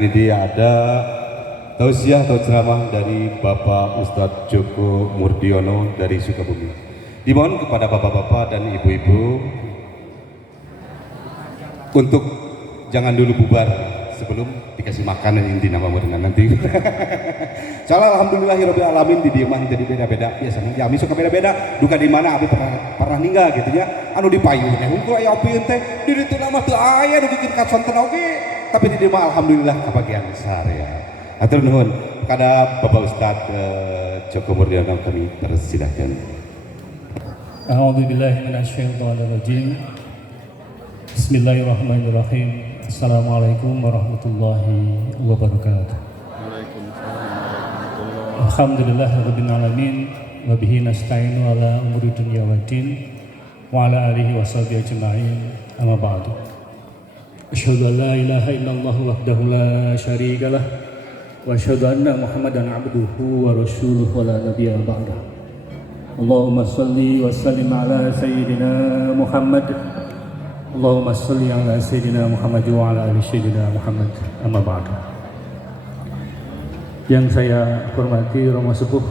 Ini dia ada tausiah atau ceramah dari Bapak Ustadz Joko Murdiono dari Sukabumi. Dimohon kepada bapak-bapak dan ibu-ibu untuk jangan dulu bubar sebelum dikasih makan inti nama murna nanti. Soalnya alhamdulillahirabbil alamin di diaman jadi beda-beda biasanya. Ya ami suka beda-beda. Duka di mana abi pernah ninggal gitu ya. Anu di payung teh hungkul aya opi teh di ditu nama teu aya nu bikin kaconten oge. Tapi di dieu alhamdulillah kebagian besar ya. Atur nuhun kepada Bapak Ustadz Joko Murdiono kami persilahkan. A'udzubillahi minasyaitonirrajim. Bismillahirrahmanirrahim. Assalamualaikum warahmatullahi wabarakatuh. Alhamdulillahirabbil alamin wa bihi nasta'inu ala umuri dunya waddin wa ala alihi washabihi ajma'in. Amma ba'du. Asyhadu an la ilaha illallah wahdahu la syarika lah wa asyhadu anna Muhammadan abduhu wa rasuluhu wa la nabiyya ba'dah. Allahumma shalli wa sallim ala sayyidina Muhammad. Allahumma shalli ala sayyidina Muhammad wa ala ali sayyidina Muhammad. Amma ba'du. Yang saya hormati Romo Sepuh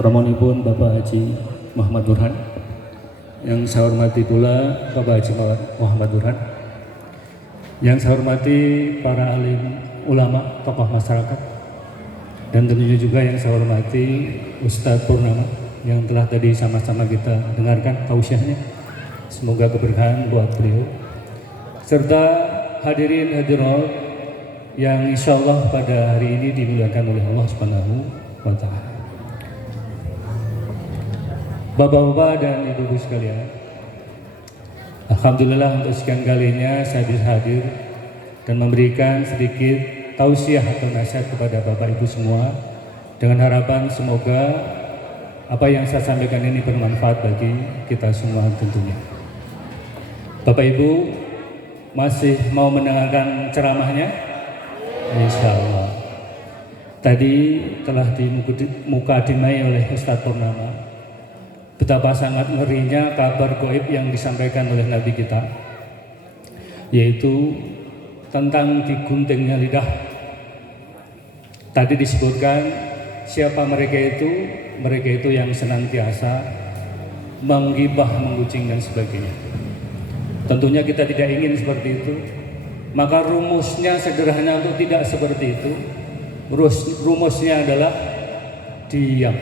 Romonipun Bapak Haji Muhammad Burhan. Yang saya hormati pula Bapak Haji Muhammad Burhan. Yang saya hormati para alim ulama, tokoh masyarakat, dan tentunya juga yang saya hormati Ustadz Purnama yang telah tadi sama-sama kita dengarkan tausiahnya. Semoga keberkahan buat beliau, serta hadirin hadirat yang insya Allah pada hari ini dimuliakan oleh Allah Subhanahu wa Ta'ala. Bapak-bapak dan ibu-ibu sekalian, alhamdulillah untuk sekian kalinya saya bisa hadir dan memberikan sedikit tausiah atau nasihat kepada Bapak Ibu semua dengan harapan semoga apa yang saya sampaikan ini bermanfaat bagi kita semua tentunya. Bapak Ibu masih mau mendengarkan ceramahnya? Insya Allah. Tadi telah dimukadimai oleh Ustadz Purnama betapa sangat ngerinya kabar gaib yang disampaikan oleh Nabi kita, yaitu tentang diguntingnya lidah. Tadi disebutkan siapa mereka itu? Mereka itu yang senantiasa menggibah, menggucing dan sebagainya. Tentunya kita tidak ingin seperti itu. Maka rumusnya sederhana untuk tidak seperti itu. Rumusnya adalah diam.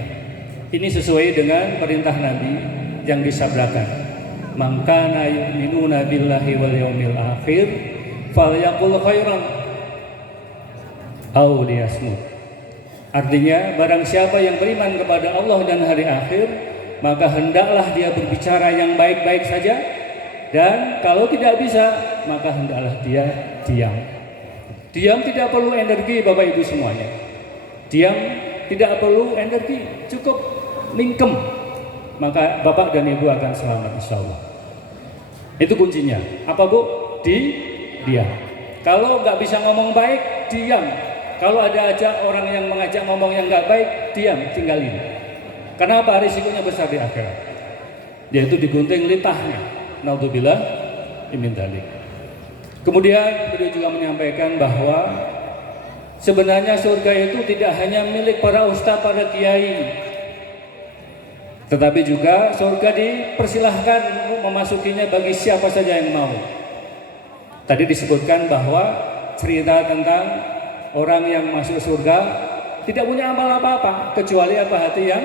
Ini sesuai dengan perintah Nabi yang disabdakan. Man kana yu'minuna billahi wal yaumil akhir falyaqul khairan aw liyasmut. Artinya barang siapa yang beriman kepada Allah dan hari akhir, maka hendaklah dia berbicara yang baik-baik saja, dan kalau tidak bisa maka hendaklah dia diam. Diam tidak perlu energi Bapak Ibu semuanya. Diam tidak perlu energi, cukup mingkem, maka Bapak dan Ibu akan selamat insyaallah. Itu kuncinya. Apa Bu? Diam. Kalau nggak bisa ngomong baik, diam. Kalau ada aja orang yang mengajak ngomong yang nggak baik, diam, tinggalin. Kenapa? Risikonya besar di akhirat, yaitu digunting litahnya. Naudzubillah min dzalik. Kemudian beliau juga menyampaikan bahwa sebenarnya surga itu tidak hanya milik para ustaz, para kiai, tetapi juga surga dipersilahkan memasukinya bagi siapa saja yang mau. Tadi disebutkan bahwa cerita tentang orang yang masuk surga tidak punya amal apa-apa kecuali apa? Hati yang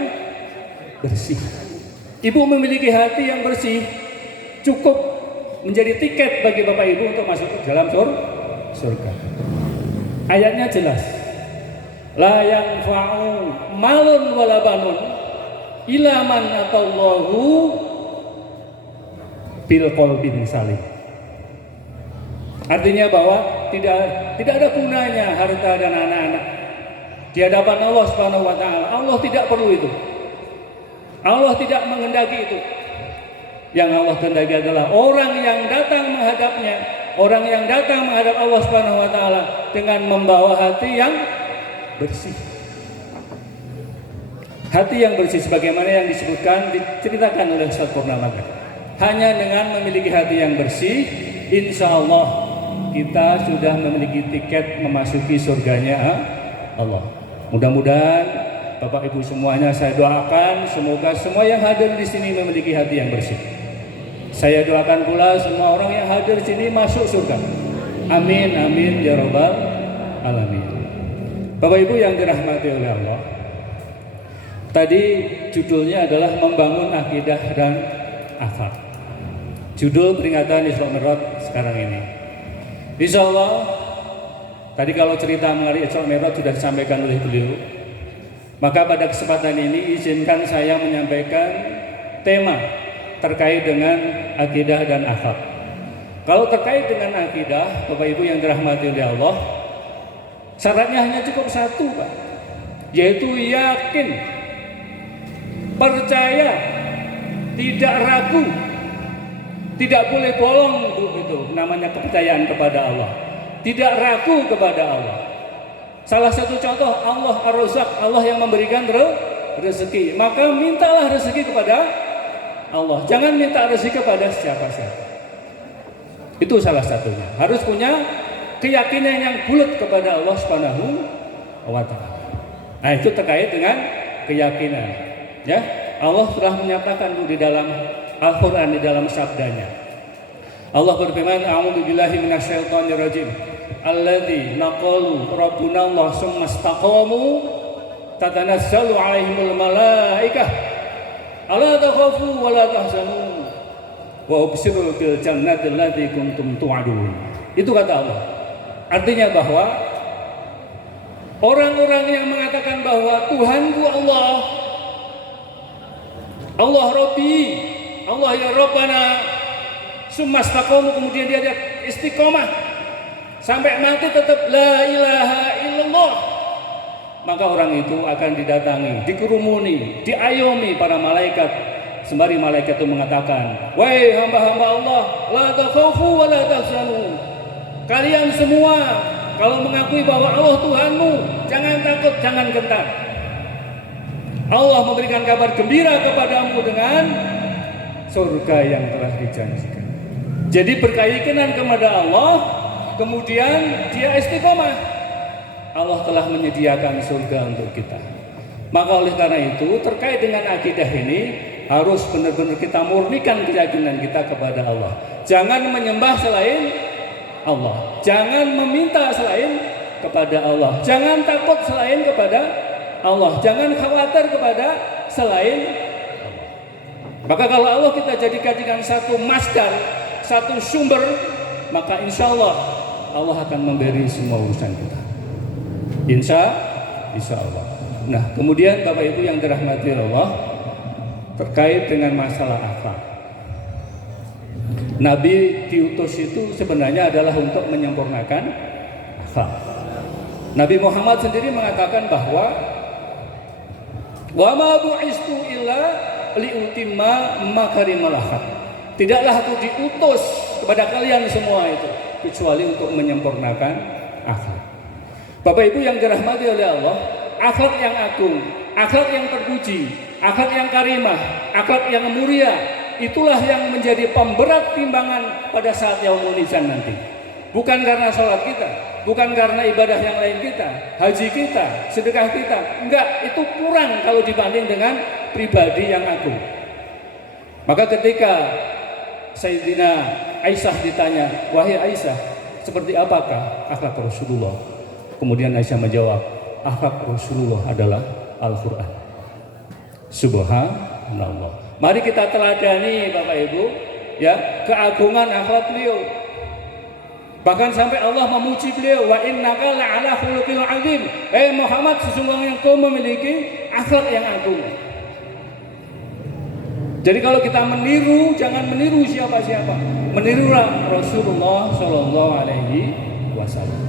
bersih. Ibu memiliki hati yang bersih, cukup menjadi tiket bagi Bapak Ibu untuk masuk ke dalam surga. Ayatnya jelas. La yanfa'u malun wala banun illa man atallahu bil qalbin salim. Artinya bahwa tidak ada gunanya harta dan anak-anak di hadapan Allah Subhanahu wa Ta'ala. Allah tidak perlu itu. Allah tidak menghendaki itu. Yang Allah kehendaki adalah orang yang datang menghadapnya, orang yang datang menghadap Allah Subhanahu wa Ta'ala dengan membawa hati yang bersih. Hati yang bersih sebagaimana yang disebutkan, diceritakan oleh Ustadz Purnama. Hanya dengan memiliki hati yang bersih, insya Allah kita sudah memiliki tiket memasuki surganya Allah. Mudah-mudahan Bapak Ibu semuanya saya doakan semoga semua yang hadir di sini memiliki hati yang bersih. Saya doakan pula semua orang yang hadir di sini masuk surga. Amin amin ya rabbal alamin. Bapak Ibu yang dirahmati oleh Allah, tadi judulnya adalah membangun akidah dan akhlak. Judul peringatan Isra Mi'raj sekarang ini. Insya Allah, tadi kalau cerita mengenai Isra Mi'raj sudah disampaikan oleh beliau. Maka pada kesempatan ini izinkan saya menyampaikan tema terkait dengan akidah dan akhlak. Kalau terkait dengan akidah, Bapak Ibu yang dirahmati oleh Allah, syaratnya hanya cukup satu, Pak, yaitu yakin, percaya, tidak ragu. Tidak boleh bolong, itu namanya kepercayaan kepada Allah. Tidak ragu kepada Allah. Salah satu contoh, Allah Ar-Razzaq, Allah yang memberikan rezeki. Maka mintalah rezeki kepada Allah. Jangan minta rezeki kepada siapa-siapa. Itu salah satunya. Harus punya keyakinan yang bulat kepada Allah Subhanahu wa Ta'ala. Nah, itu terkait dengan keyakinan. Ya, Allah telah menyatakan di dalam Al-Quran, di dalam sabdanya. Allah berfirman, a'udzu billahi minasyaitonir rajim. Alladzi naqalu rabbuna Allah summa istaqamu tatanazzalu 'alaihimul malaikah alla takhafu wa la tahzanu wa abshiru bil jannati allati kuntum tu'adun. Itu kata Allah. Artinya bahwa orang-orang yang mengatakan bahwa Tuhanku Allah, Allah Rabbi, Allah ya Rabbana, summa istaqamu, kemudian dia istiqomah sampai mati tetap la ilaha illallah, maka orang itu akan didatangi, dikerumuni, diayomi para malaikat, sembari malaikat itu mengatakan, wahai hamba-hamba Allah, la takhafu wa la tahzanu, kalian semua kalau mengakui bahwa Allah Tuhanmu, jangan takut, jangan gentar. Allah memberikan kabar gembira kepadamu dengan surga yang telah dijanjikan. Jadi berkeyakinan kepada Allah, kemudian dia istiqomah. Allah telah menyediakan surga untuk kita. Maka oleh karena itu, terkait dengan akidah ini harus benar-benar kita murnikan keyakinan kita kepada Allah. Jangan menyembah selain Allah. Jangan meminta selain kepada Allah. Jangan takut selain kepada Allah. Jangan khawatir kepada selain Allah. Maka kalau Allah kita jadikan satu masdar, satu sumber, maka insya Allah Allah akan memberi semua urusan kita. Insya Allah. Nah, kemudian Bapak Ibu yang dirahmati Allah, terkait dengan masalah akhlak. Nabi diutus itu sebenarnya adalah untuk menyempurnakan akhlak. Nabi Muhammad sendiri mengatakan bahwa wa ma bu'istu illa liutimma makarimal akhlak. Tidaklah aku diutus kepada kalian semua itu kecuali untuk menyempurnakan akhlak. Bapak Ibu yang dirahmati oleh Allah, akhlak yang agung, akhlak yang terpuji, akhlak yang karimah, akhlak yang mulia, itulah yang menjadi pemberat timbangan pada saat yaumul mizan nanti. Bukan karena sholat kita, bukan karena ibadah yang lain kita, haji kita, sedekah kita, enggak, itu kurang kalau dibanding dengan pribadi yang agung. Maka ketika Sayyidina Aisyah ditanya, wahai Aisyah, seperti apakah akhlak Rasulullah? Kemudian Aisyah menjawab, akhlak Rasulullah adalah Al-Quran. Subhanallah. Mari kita teladani Bapak Ibu, ya, keagungan akhlak beliau. Bahkan sampai Allah memuji beliau, wa innaka la'ala khuluqil azim. Muhammad, sesungguhnya engkau memiliki akhlak yang agung. Jadi kalau kita meniru, jangan meniru siapa-siapa. Menirulah Rasulullah Shallallahu Alaihi Wasallam.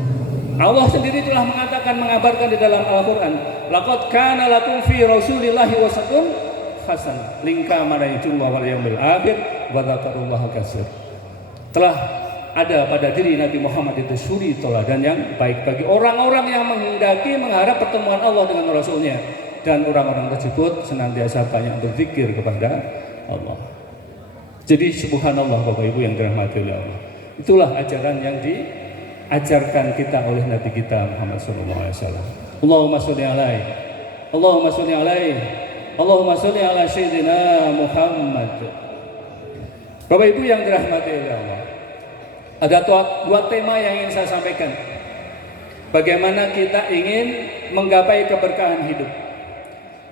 Allah sendiri telah mengatakan, mengabarkan di dalam Al-Quran, laqad kana lakum fi Rasulillahi uswatun hasanah liman yarjullah wal yawmil akhir wa dzakarullaha katsir. Telah ada pada diri Nabi Muhammad itu suri teladan yang baik bagi orang-orang yang menghendaki mengharap pertemuan Allah dengan Rasulnya, dan orang-orang tersebut senantiasa banyak berzikir kepada Allah. Jadi subhanallah Bapak Ibu yang dirahmati oleh Allah. Itulah ajaran yang diajarkan kita oleh Nabi kita Muhammad SAW. Allahumma sholli alaihi, Allahumma sholli alaihi, Allahumma sholli ala Sayyidina Muhammad. Bapak Ibu yang dirahmati oleh Allah, ada dua tema yang ingin saya sampaikan. Bagaimana kita ingin menggapai keberkahan hidup.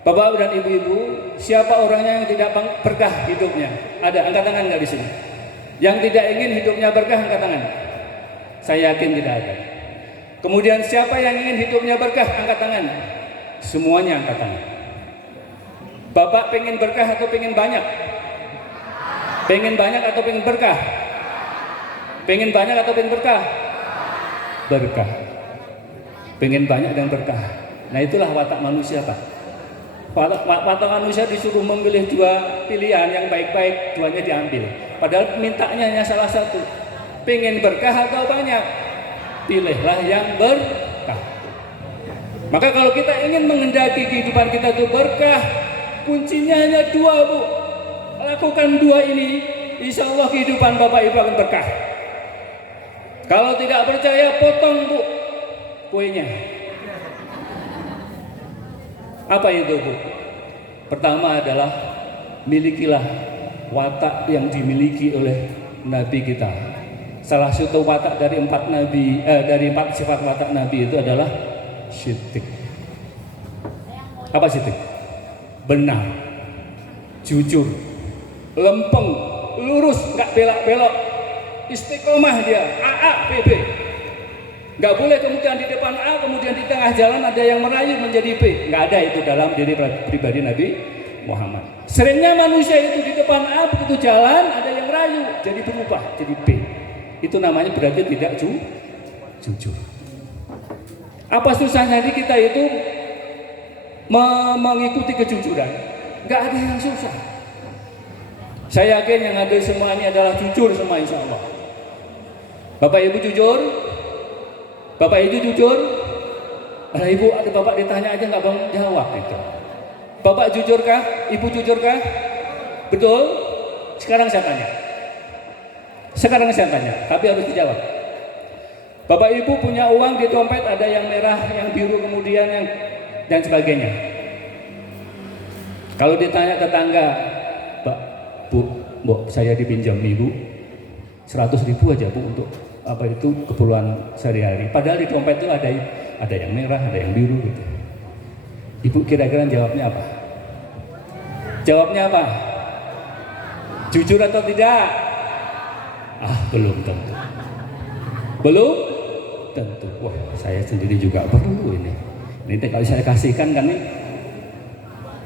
Bapak dan Ibu-ibu, siapa orangnya yang tidak berkah hidupnya? Ada, angkat tangan nggak di sini? Yang tidak ingin hidupnya berkah, angkat tangan. Saya yakin tidak ada. Kemudian siapa yang ingin hidupnya berkah, angkat tangan. Semuanya angkat tangan. Bapak pengen berkah atau pengen banyak? Pengen banyak atau pengen berkah? Pengen banyak atau pengen berkah? Berkah. Pengen banyak dan berkah. Nah itulah watak manusia, Pak. Watak manusia disuruh memilih dua pilihan yang baik-baik, duanya diambil. Padahal mintanya hanya salah satu. Pengen berkah atau banyak? Pilihlah yang berkah. Maka kalau kita ingin menghendaki kehidupan kita itu berkah, kuncinya hanya dua, Bu. Lakukan dua ini, insya Allah kehidupan Bapak Ibu akan berkah. Kalau tidak percaya, potong, Bu, kuenya. Apa itu, Bu? Pertama adalah milikilah watak yang dimiliki oleh Nabi kita. Salah satu watak dari dari empat sifat watak Nabi itu adalah siddiq. Apa siddiq? Benar, jujur, lempeng, lurus, nggak belak-belok, istiqomah dia, AAPB. Nggak boleh kemudian di depan A, kemudian di tengah jalan ada yang merayu menjadi B. Nggak ada itu dalam diri pribadi Nabi Muhammad. Seringnya manusia itu di depan A, begitu jalan ada yang merayu, jadi berubah, jadi B. Itu namanya berarti tidak jujur. Apa susahnya di kita itu mengikuti kejujuran? Nggak ada yang susah. Saya yakin yang ada semua ini adalah jujur semua, insya Allah. Bapak Ibu jujur? Bapak Ibu jujur? Ada Ibu, ada Bapak ditanya aja nggak bang jawab itu. Bapak jujurkah? Ibu jujurkah? Betul? Sekarang saya tanya. Tapi harus dijawab. Bapak Ibu punya uang di dompet, ada yang merah, yang biru, kemudian yang dan sebagainya. Kalau ditanya tetangga, Bu, saya dipinjam Ibu 100.000 aja, Bu, untuk apa itu keperluan sehari-hari. Padahal di dompet itu ada yang merah, ada yang biru gitu. Ibu kira-kira jawabnya apa? Jawabnya apa? Jujur atau tidak? Belum tentu. Belum tentu. Wah, saya sendiri juga perlu ini. Ini kalau saya kasihkan kan nih,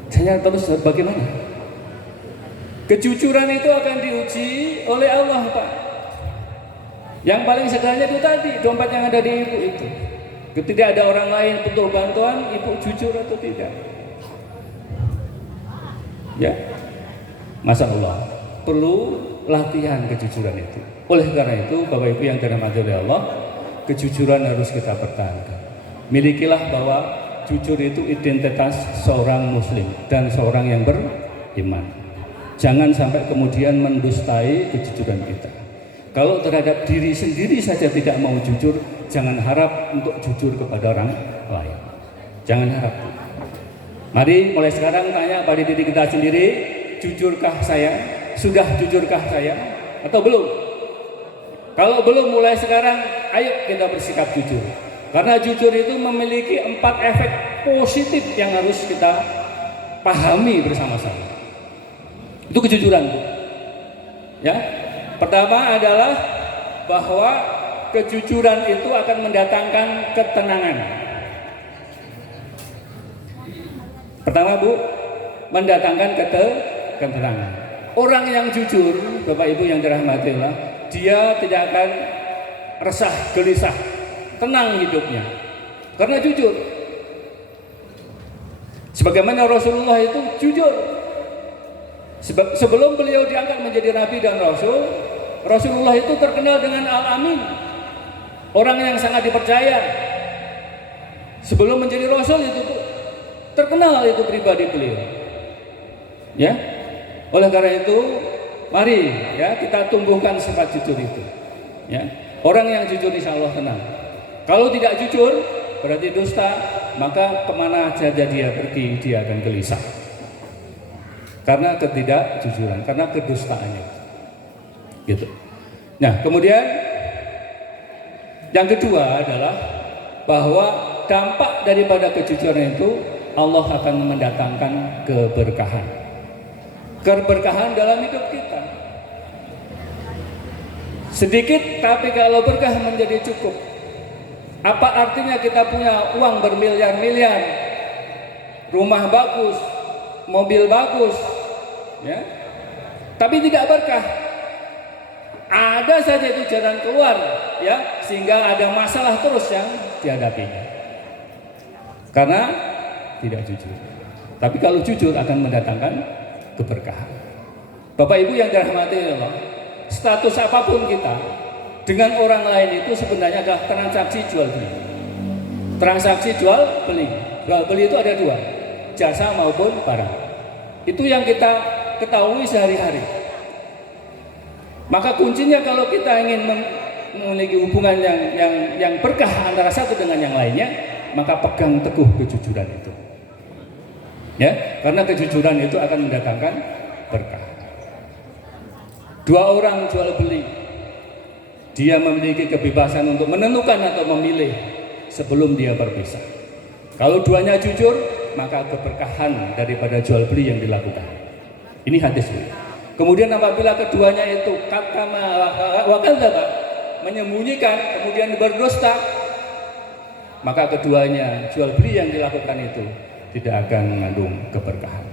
saya terus bagaimana? Kejujuran itu akan diuji oleh Allah, Pak. Yang paling sederhana itu tadi, dompet yang ada di Ibu itu. Ketika ada orang lain butuh bantuan, Ibu jujur atau tidak? Ya, Masya Allah, perlu latihan kejujuran itu. Oleh karena itu, Bapak Ibu yang dirahmati oleh Allah, kejujuran harus kita pertahankan. Milikilah bahwa jujur itu identitas seorang Muslim dan seorang yang beriman. Jangan sampai kemudian mendustai kejujuran kita. Kalau terhadap diri sendiri saja tidak mau jujur, jangan harap untuk jujur kepada orang lain. Jangan harap. Mari mulai sekarang tanya pada diri kita sendiri, jujurkah saya? Sudah jujurkah saya? Atau belum? Kalau belum, mulai sekarang ayo kita bersikap jujur. Karena jujur itu memiliki 4 efek positif yang harus kita pahami bersama-sama. Itu kejujuran. Ya. Pertama adalah bahwa kejujuran itu akan mendatangkan ketenangan. Pertama, Bu, mendatangkan ketenangan. Orang yang jujur, Bapak Ibu yang dirahmati Allah, dia tidak akan resah, gelisah, tenang hidupnya. Karena jujur. Sebagaimana Rasulullah itu jujur. Sebelum beliau diangkat menjadi Nabi dan Rasul, Rasulullah itu terkenal dengan Al-Amin, orang yang sangat dipercaya. Sebelum menjadi Rasul itu terkenal itu pribadi beliau. Ya, oleh karena itu, mari ya kita tumbuhkan sifat jujur itu. Ya, Orang yang jujur insya Allah tenang. Kalau tidak jujur berarti dusta, maka kemana saja dia pergi dia akan gelisah. Karena ketidakjujuran, karena kedustaannya. Gitu. Nah, kemudian yang kedua adalah bahwa dampak daripada kejujuran itu Allah akan mendatangkan keberkahan. Keberkahan dalam hidup kita. Sedikit tapi kalau berkah menjadi cukup. Apa artinya kita punya uang bermiliar-miliar, rumah bagus, mobil bagus, ya, tapi tidak berkah. Ada saja itu jalan keluar, ya, sehingga ada masalah terus yang dihadapinya. Karena tidak jujur. Tapi kalau jujur akan mendatangkan keberkahan. Bapak Ibu yang dirahmati Allah, status apapun kita dengan orang lain itu sebenarnya adalah transaksi jual beli. Transaksi jual beli. Jual beli itu ada dua, jasa maupun barang. Itu yang kita ketahui sehari-hari. Maka kuncinya kalau kita ingin memiliki hubungan yang berkah antara satu dengan yang lainnya, maka pegang teguh kejujuran itu. Ya, karena kejujuran itu akan mendatangkan berkah. Dua orang jual beli, dia memiliki kebebasan untuk menentukan atau memilih sebelum dia berpisah. Kalau duanya jujur, maka keberkahan daripada jual beli yang dilakukan. Ini hadis. Kemudian apabila keduanya itu menyembunyikan, kemudian berdusta, maka keduanya jual beli yang dilakukan itu tidak akan mengandung keberkahan.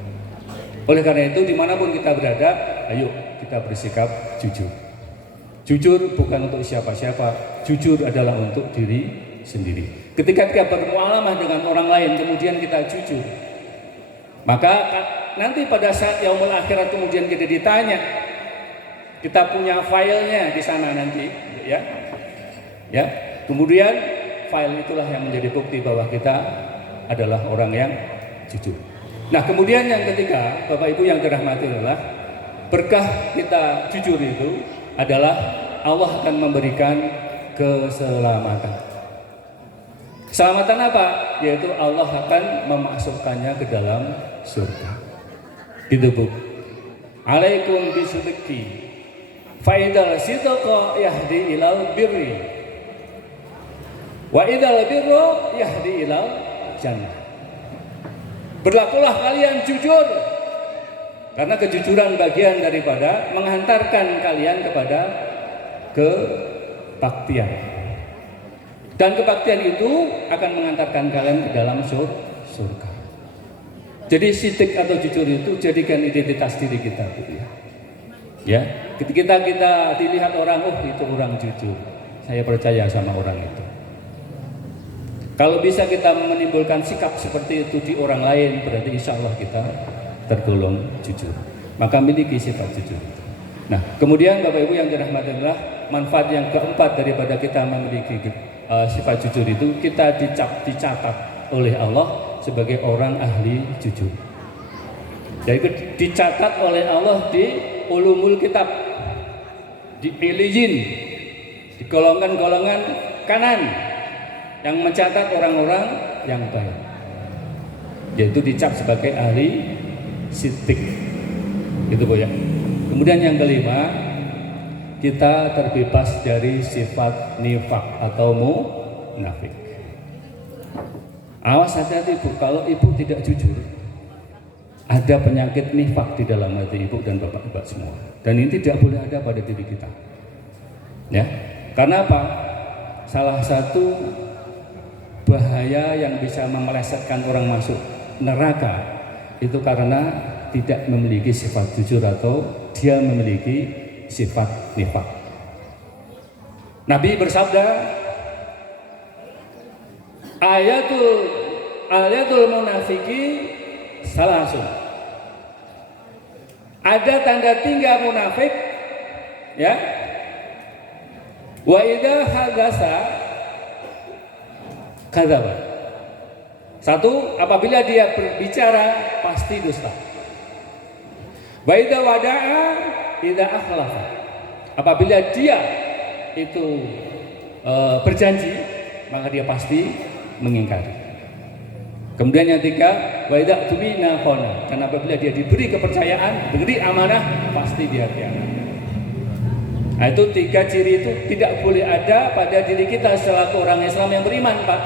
Oleh karena itu dimanapun kita berada, ayo kita bersikap jujur. Jujur bukan untuk siapa-siapa, jujur adalah untuk diri sendiri. Ketika kita bermuamalah dengan orang lain, kemudian kita jujur, maka nanti pada saat yaumul akhirat kemudian kita ditanya, kita punya filenya di sana nanti, ya. Kemudian file itulah yang menjadi bukti bahwa kita adalah orang yang jujur. Nah, kemudian yang ketiga, Bapak Ibu yang dirahmati adalah berkah kita jujur itu adalah Allah akan memberikan keselamatan. Keselamatan apa? Yaitu Allah akan memasukkannya ke dalam surga. Gitu Bu. Alaikum bisidqi. Fa idzal sidqa yahdi ilal birri. Wa idzal birru yahdi ilal jannah. Berlakulah kalian jujur. Karena kejujuran bagian daripada menghantarkan kalian kepada kebaktian. Dan kebaktian itu akan mengantarkan kalian ke dalam surga. Jadi sidik atau jujur itu jadikan identitas diri kita, ya. Ketika kita dilihat orang, oh itu orang jujur, saya percaya sama orang itu. Kalau bisa kita menimbulkan sikap seperti itu di orang lain, berarti insya Allah kita tergolong jujur. Maka miliki sifat jujur. Nah, kemudian Bapak Ibu yang dirahmati Allah, manfaat yang keempat daripada kita memiliki sifat jujur itu, kita dicatat oleh Allah sebagai orang ahli jujur. Jadi dicatat oleh Allah di ulumul kitab, di iliyin, di golongan-golongan kanan yang mencatat orang-orang yang baik, yaitu dicap sebagai ahli sidik. Itu Bu ya. Kemudian yang kelima, kita terbebas dari sifat nifak atau munafik. Awas hati-hati Bu, kalau Ibu tidak jujur, ada penyakit nifak di dalam hati Ibu dan Bapak-Bapak semua. Dan ini tidak boleh ada pada diri kita. Ya. Karena apa? Salah satu bahaya yang bisa memelesetkan orang masuk neraka itu karena tidak memiliki sifat jujur atau dia memiliki sifat nifak. Nabi bersabda, ayatul munafiki salasun. Ada tanda tinggal munafik, ya. Wa idza hadasa kadzaba. Satu, apabila dia berbicara pasti dusta. Wa idza wada'a idza akhlafa. Apabila dia itu berjanji, maka dia pasti mengingkari. Kemudian yang ketiga, wa idza tumina khana, dan apabila dia diberi kepercayaan, diberi amanah, pasti dia khianat. Nah, itu 3 ciri itu tidak boleh ada pada diri kita selaku orang Islam yang beriman, Pak.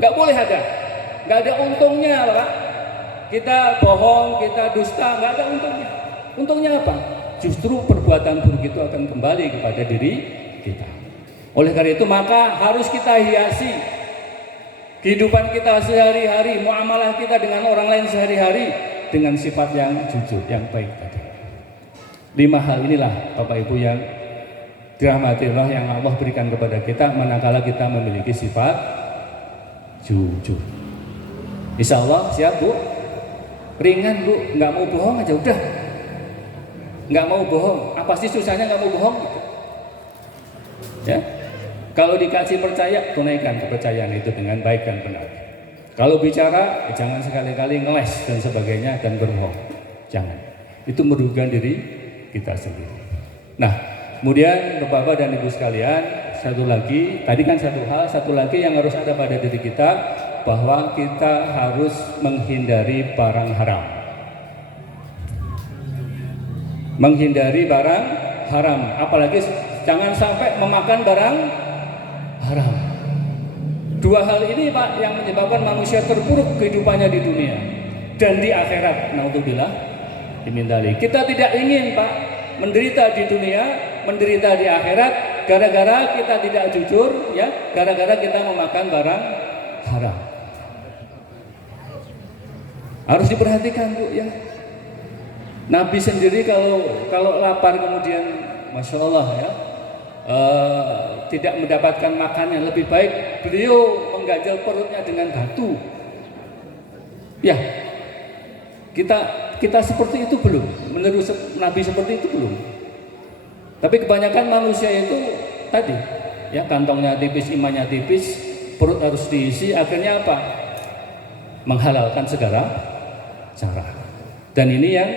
Nggak boleh ada, nggak ada untungnya, Pak. Kita bohong, kita dusta, nggak ada untungnya. Untungnya apa? Justru perbuatan buruk itu akan kembali kepada diri kita. Oleh karena itu maka harus kita hiasi kehidupan kita sehari-hari, muamalah kita dengan orang lain sehari-hari dengan sifat yang jujur, yang baik tadi. 5 hal inilah Bapak Ibu yang dirahmati Allah, yang Allah berikan kepada kita manakala kita memiliki sifat jujur. Insya Allah siap Bu? Ringan Bu, nggak mau bohong aja udah. Nggak mau bohong, apa sih susahnya nggak mau bohong? Ya, kalau dikasih percaya, tunaikan kepercayaan itu dengan baik dan benar. Kalau bicara, jangan sekali-kali ngeles dan sebagainya dan berbohong. Jangan. Itu merugikan diri kita sendiri. Nah, kemudian Bapak dan Ibu sekalian, satu lagi, tadi kan satu hal, satu lagi yang harus ada pada diri kita, bahwa kita harus menghindari barang haram. Menghindari barang haram, apalagi jangan sampai memakan barang haram. 2 hal ini Pak yang menyebabkan manusia terpuruk kehidupannya di dunia dan di akhirat. Naudzubillah dimintali. Kita tidak ingin Pak menderita di dunia, menderita di akhirat gara-gara kita tidak jujur, ya, gara-gara kita memakan barang haram. Harus diperhatikan Bu ya. Nabi sendiri kalau lapar kemudian Masya Allah ya, tidak mendapatkan makanan, lebih baik beliau mengganjal perutnya dengan batu. Ya, kita seperti itu belum, menurut Nabi seperti itu belum. Tapi kebanyakan manusia itu tadi, ya, kantongnya tipis, imannya tipis, perut harus diisi, akhirnya apa? Menghalalkan segala cara. Dan ini yang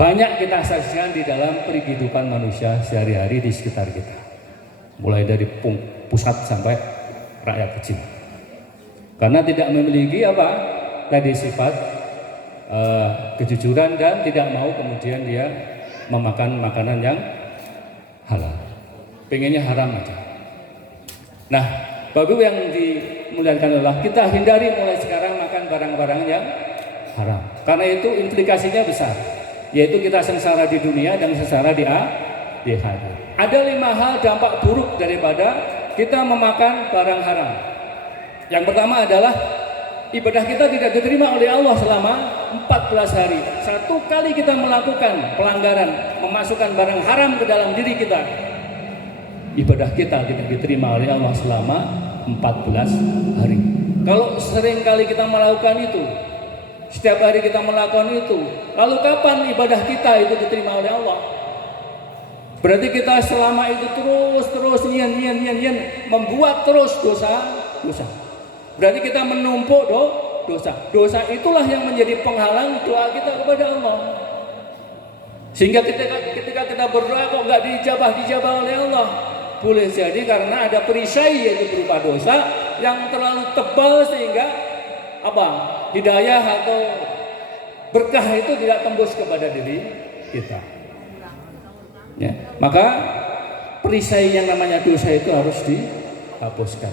banyak kita saksikan di dalam kehidupan manusia sehari-hari di sekitar kita, mulai dari pusat sampai rakyat kecil. Karena tidak memiliki apa tadi sifat kejujuran dan tidak mau kemudian dia memakan makanan yang halal, pengennya haram aja. Nah, Bapak yang dimuliakan Allah, kita hindari mulai sekarang makan barang-barang yang haram, karena itu implikasinya besar, yaitu kita sengsara di dunia dan sengsara di akhirat. Ada 5 hal dampak buruk daripada kita memakan barang haram. Yang pertama adalah ibadah kita tidak diterima oleh Allah selama 14 hari. Satu kali kita melakukan pelanggaran, memasukkan barang haram ke dalam diri kita, ibadah kita tidak diterima oleh Allah selama 14 hari. Kalau sering kali kita melakukan itu, setiap hari kita melakukan itu, lalu kapan ibadah kita itu diterima oleh Allah? Berarti kita selama itu terus nyen membuat terus dosa. Berarti kita menumpuk dosa. Dosa itulah yang menjadi penghalang doa kita kepada Allah. Sehingga ketika kita berdoa kok nggak dijabah oleh Allah. Boleh jadi karena ada perisai, yaitu berupa dosa yang terlalu tebal sehingga apa? Hidayah atau berkah itu tidak tembus kepada diri kita. Ya, maka perisai yang namanya dosa itu harus dihapuskan,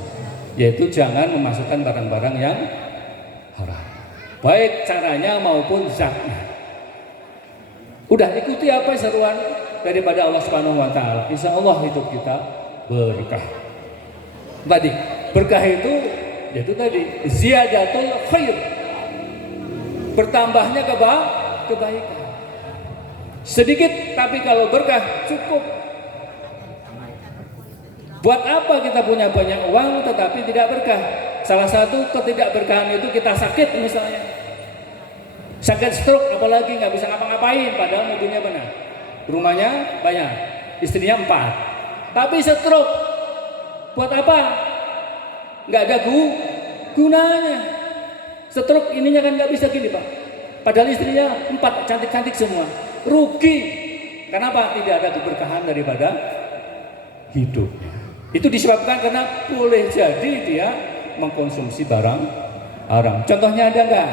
yaitu jangan memasukkan barang-barang yang haram, baik caranya maupun zatnya. Udah ikuti apa seruan daripada Allah Subhanahu wa taala, insya Allah hidup kita berkah. Tadi berkah itu yaitu tadi ziyadatul khair, bertambahnya kebaikan. Sedikit tapi kalau berkah cukup. Buat apa kita punya banyak uang tetapi tidak berkah? Salah satu ketidakberkahan itu kita sakit misalnya. Sakit stroke apalagi nggak bisa ngapa-ngapain padahal mobilnya benar. Rumahnya banyak, istrinya 4. Tapi stroke buat apa? Nggak ada gunanya. Stroke ininya kan nggak bisa gini Pak. Padahal istrinya 4 cantik-cantik semua. Rugi. Kenapa? Tidak ada keberkahan daripada hidupnya. Itu disebabkan karena boleh jadi dia mengkonsumsi barang haram. Contohnya ada enggak?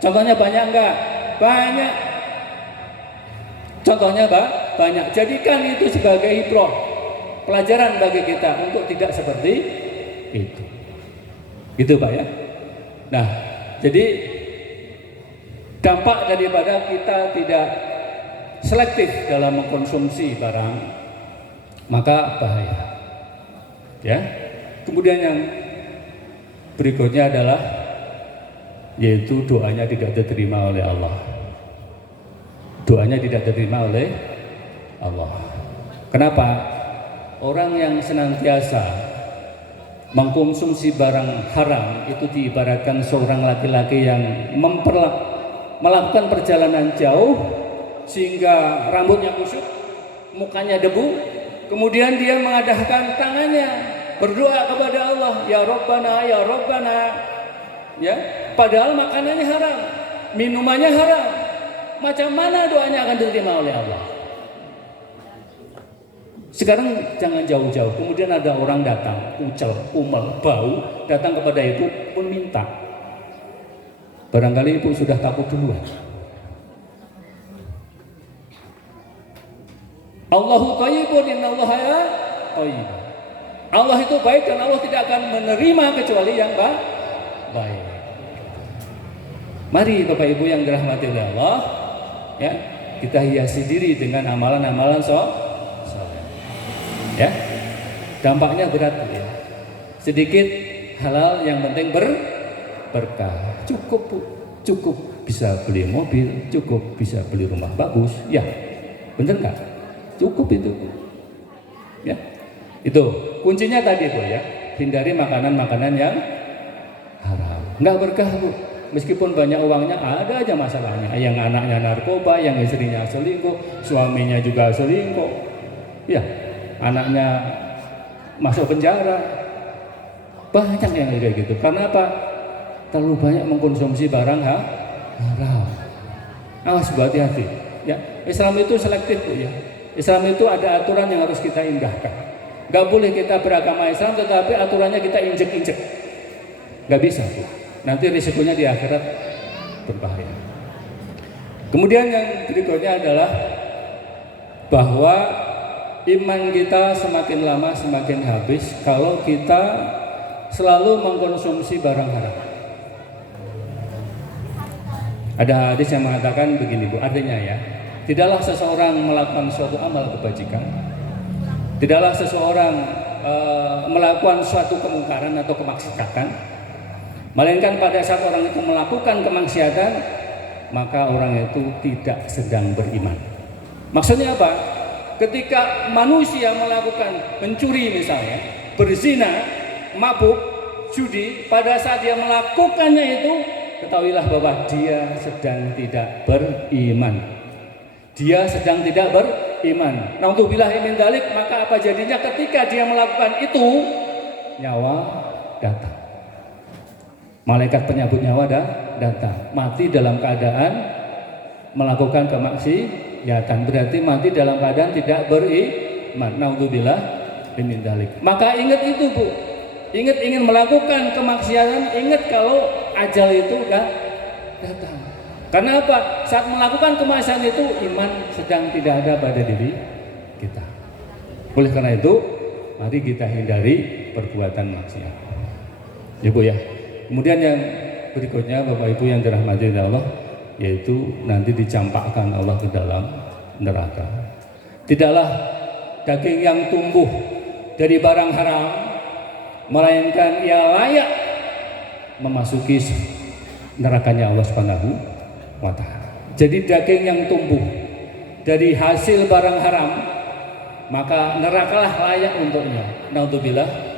Contohnya banyak enggak? Banyak. Contohnya banyak. Jadikan itu sebagai ibrah, pelajaran bagi kita untuk tidak seperti itu. Gitu Pak ya. Nah, jadi dampak daripada kita tidak selektif dalam mengkonsumsi barang, maka bahaya. Ya. Kemudian yang berikutnya adalah yaitu doanya tidak diterima oleh Allah. Doanya tidak diterima oleh Allah. Kenapa? Orang yang senantiasa mengkonsumsi barang haram itu diibaratkan seorang laki-laki yang melakukan perjalanan jauh sehingga rambutnya kusut, mukanya debu, kemudian dia mengadahkan tangannya berdoa kepada Allah, ya Rabbana, ya Rabbana, ya, padahal makanannya haram, minumannya haram. Macam mana doanya akan diterima oleh Allah? Sekarang jangan jauh-jauh. Kemudian ada orang datang, ucel, umel, bau, datang kepada ibu pun minta. Barangkali ibu sudah takut duluan. Allahu thayyibun innallaha thayyib. Allah itu baik dan Allah tidak akan menerima kecuali yang baik. Mari Bapak Ibu yang dirahmati oleh Allah, ya, kita hiasi diri dengan amalan-amalan soleh. Ya, dampaknya berat ya. Sedikit halal yang penting berkah. Cukup Bu, cukup bisa beli mobil, cukup bisa beli rumah bagus. Ya, bener nggak? Cukup itu. Ya, itu kuncinya tadi Bu ya. Hindari makanan-makanan yang haram. Nggak berkah Bu. Meskipun banyak uangnya, ada aja masalahnya. Yang anaknya narkoba, yang istrinya selingkuh, suaminya juga selingkuh. Ya, anaknya masuk penjara. Banyak yang kayak gitu. Karena apa? Terlalu banyak mengkonsumsi barang haram. Awas, hati-hati. Ya, Islam itu selektif Bu ya. Islam itu ada aturan yang harus kita indahkan. Gak boleh kita beragama Islam tetapi aturannya kita injek-injek. Gak bisa Bu. Nanti risikonya di akhirat berbahaya. Kemudian yang berikutnya adalah bahwa iman kita semakin lama semakin habis kalau kita selalu mengkonsumsi barang haram. Ada hadis yang mengatakan begini Bu, artinya ya, tidaklah seseorang melakukan suatu amal kebajikan, tidaklah seseorang melakukan suatu kemungkaran atau kemaksiatan, melainkan pada saat orang itu melakukan kemaksiatan, maka orang itu tidak sedang beriman. Maksudnya apa? Ketika manusia melakukan mencuri misalnya, berzina, mabuk, judi, pada saat dia melakukannya itu, ketahuilah bahwa dia sedang tidak beriman. Dia sedang tidak beriman. Naudzubillah min dzalik, maka apa jadinya ketika dia melakukan itu, nyawa datang. Malaikat penyabut nyawa datang, mati dalam keadaan melakukan kemaksiatan, berarti mati dalam keadaan tidak beriman. Naudzubillah min dzalik. Maka ingat itu Bu, ingat ingin melakukan kemaksiatan, ingat kalau ajal itu datang. Karena apa? Saat melakukan kemaksiatan itu iman sedang tidak ada pada diri kita. Oleh karena itu, mari kita hindari perbuatan maksiat. Ya Bu ya. Kemudian yang berikutnya Bapak Ibu yang dirahmati oleh Allah, yaitu nanti dicampakkan Allah ke dalam neraka. Tidaklah daging yang tumbuh dari barang haram, melainkan ia layak memasuki nerakanya Allah Subhanahu wa Ta'ala. Jadi daging yang tumbuh dari hasil barang haram, maka nerakalah layak untuknya. Naudzubillah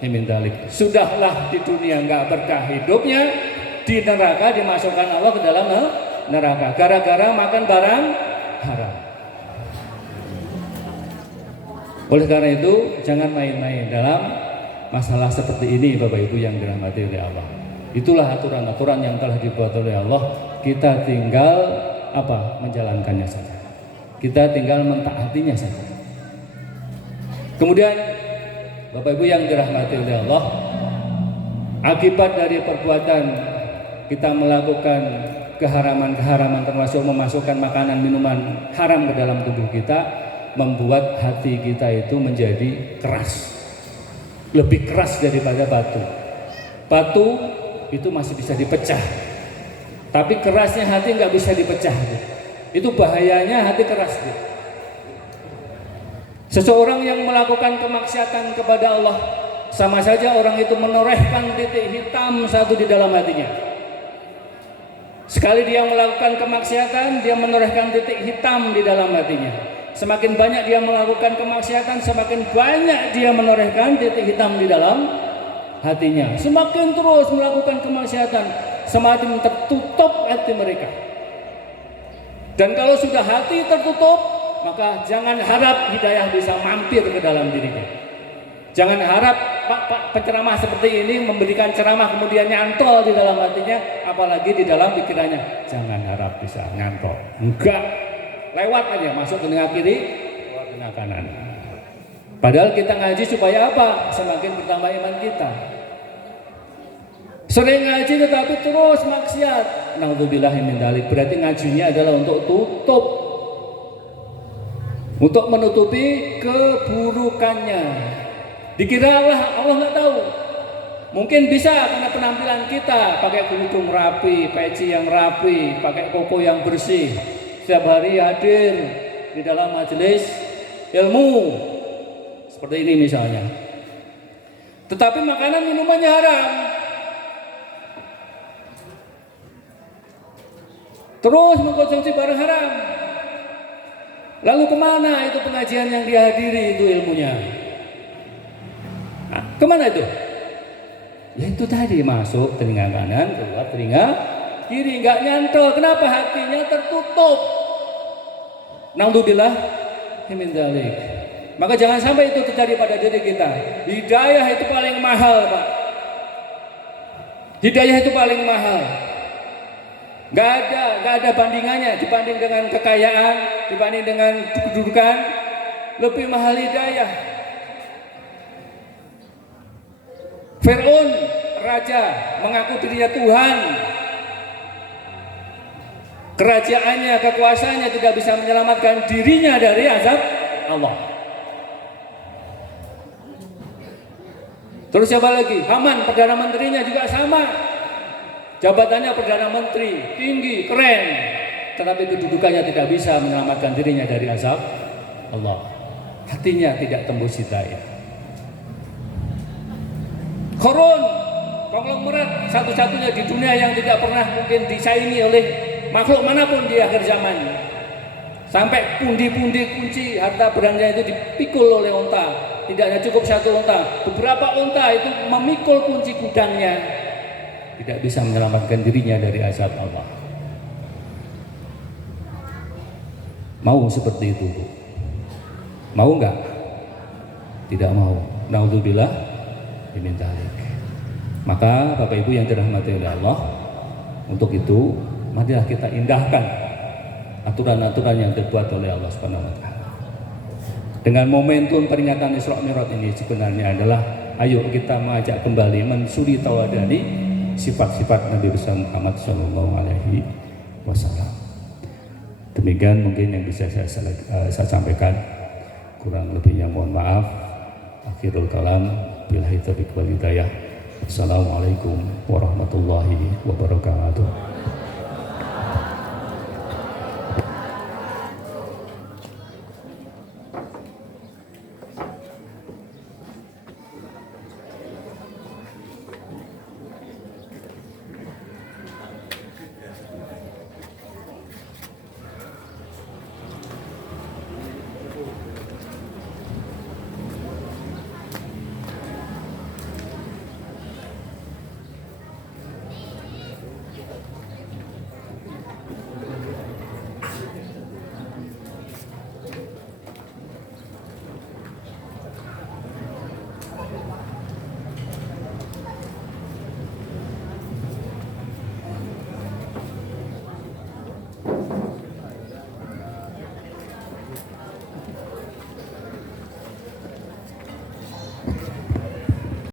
min dzalik. Sudahlah di dunia enggak berkah hidupnya, di neraka dimasukkan Allah ke dalam neraka gara-gara makan barang haram. Oleh karena itu jangan main-main dalam masalah seperti ini Bapak Ibu yang dirahmati oleh Allah. Itulah aturan-aturan yang telah dibuat oleh Allah. Kita tinggal apa? Menjalankannya saja. Kita tinggal mentaatinya saja. Kemudian Bapak Ibu yang dirahmati oleh Allah, akibat dari perbuatan kita melakukan keharaman-keharaman termasuk memasukkan makanan minuman haram ke dalam tubuh kita, membuat hati kita itu menjadi keras, lebih keras daripada batu. Batu itu masih bisa dipecah, tapi kerasnya hati nggak bisa dipecah. Itu bahayanya hati keras. Seseorang yang melakukan kemaksiatan kepada Allah, sama saja orang itu menorehkan titik hitam satu di dalam hatinya. Sekali dia melakukan kemaksiatan, dia menorehkan titik hitam di dalam hatinya. Semakin banyak dia melakukan kemaksiatan, semakin banyak dia menorehkan titik hitam di dalam hatinya. Semakin terus melakukan kemaksiatan, semakin tertutup hati mereka. Dan kalau sudah hati tertutup, maka jangan harap hidayah bisa mampir ke dalam dirinya. Jangan harap Pak penceramah seperti ini memberikan ceramah kemudian nyantol di dalam hatinya, apalagi di dalam pikirannya. Jangan harap bisa nyantol. Enggak, lewat aja, masuk telinga kiri, keluar telinga kanan. Padahal kita ngaji supaya apa? Semakin bertambah iman kita. Sering ngaji tetapi terus maksiat, naudzubillahi min dzalik. Berarti ngajinya adalah untuk tutup, untuk menutupi keburukannya. Dikira Allah nggak tahu. Mungkin bisa karena penampilan kita pakai kerudung rapi, peci yang rapi, pakai koko yang bersih, setiap hari hadir di dalam majelis ilmu seperti ini misalnya. Tetapi makanan minumannya haram. Terus mengkonsumsi barang haram. Lalu kemana itu pengajian yang dihadiri itu ilmunya? Nah, kemana itu? Ya itu tadi, masuk telinga kanan, keluar telinga kiri, nggak nyantol. Kenapa? Hatinya tertutup. Naudzubillah min dzalik. Maka jangan sampai itu terjadi pada diri kita. Hidayah itu paling mahal, Pak. Hidayah itu paling mahal. Gak ada bandingannya dibanding dengan kekayaan, dibanding dengan kedudukan, lebih mahal hidayah. Fir'aun, raja, mengaku dirinya Tuhan. Kerajaannya, kekuasaannya tidak bisa menyelamatkan dirinya dari azab Allah. Terus siapa lagi? Haman, perdana menterinya juga sama. Jabatannya perdana menteri, tinggi, keren, tetapi kedudukannya tidak bisa menyelamatkan dirinya dari azab Allah. Hatinya tidak tembus hidayah. Qarun, konglomerat satu-satunya di dunia yang tidak pernah mungkin disaingi oleh makhluk manapun di akhir zaman. Sampai pundi-pundi kunci harta berandanya itu dipikul oleh unta. Tidak hanya cukup satu unta, beberapa unta itu memikul kunci gudangnya. Tidak bisa menyelamatkan dirinya dari azab Allah. Mau seperti itu? Mau enggak? Tidak mau. Naudzubillah min dzalik. Maka Bapak Ibu yang dirahmati oleh Allah, untuk itu marilah kita indahkan aturan-aturan yang dibuat oleh Allah Subhanahu wa taala. Dengan momentum peringatan Isra Mi'raj ini sebenarnya adalah ayo kita mengajak kembali mensuri tawadani sifat-sifat Nabi besar Muhammad Shallallahu Alaihi Wasallam. Demikian mungkin yang bisa saya sampaikan. Kurang lebihnya mohon maaf. Akhirul kalam, billahi taufiq wal hidayah. Assalamualaikum warahmatullahi wabarakatuh.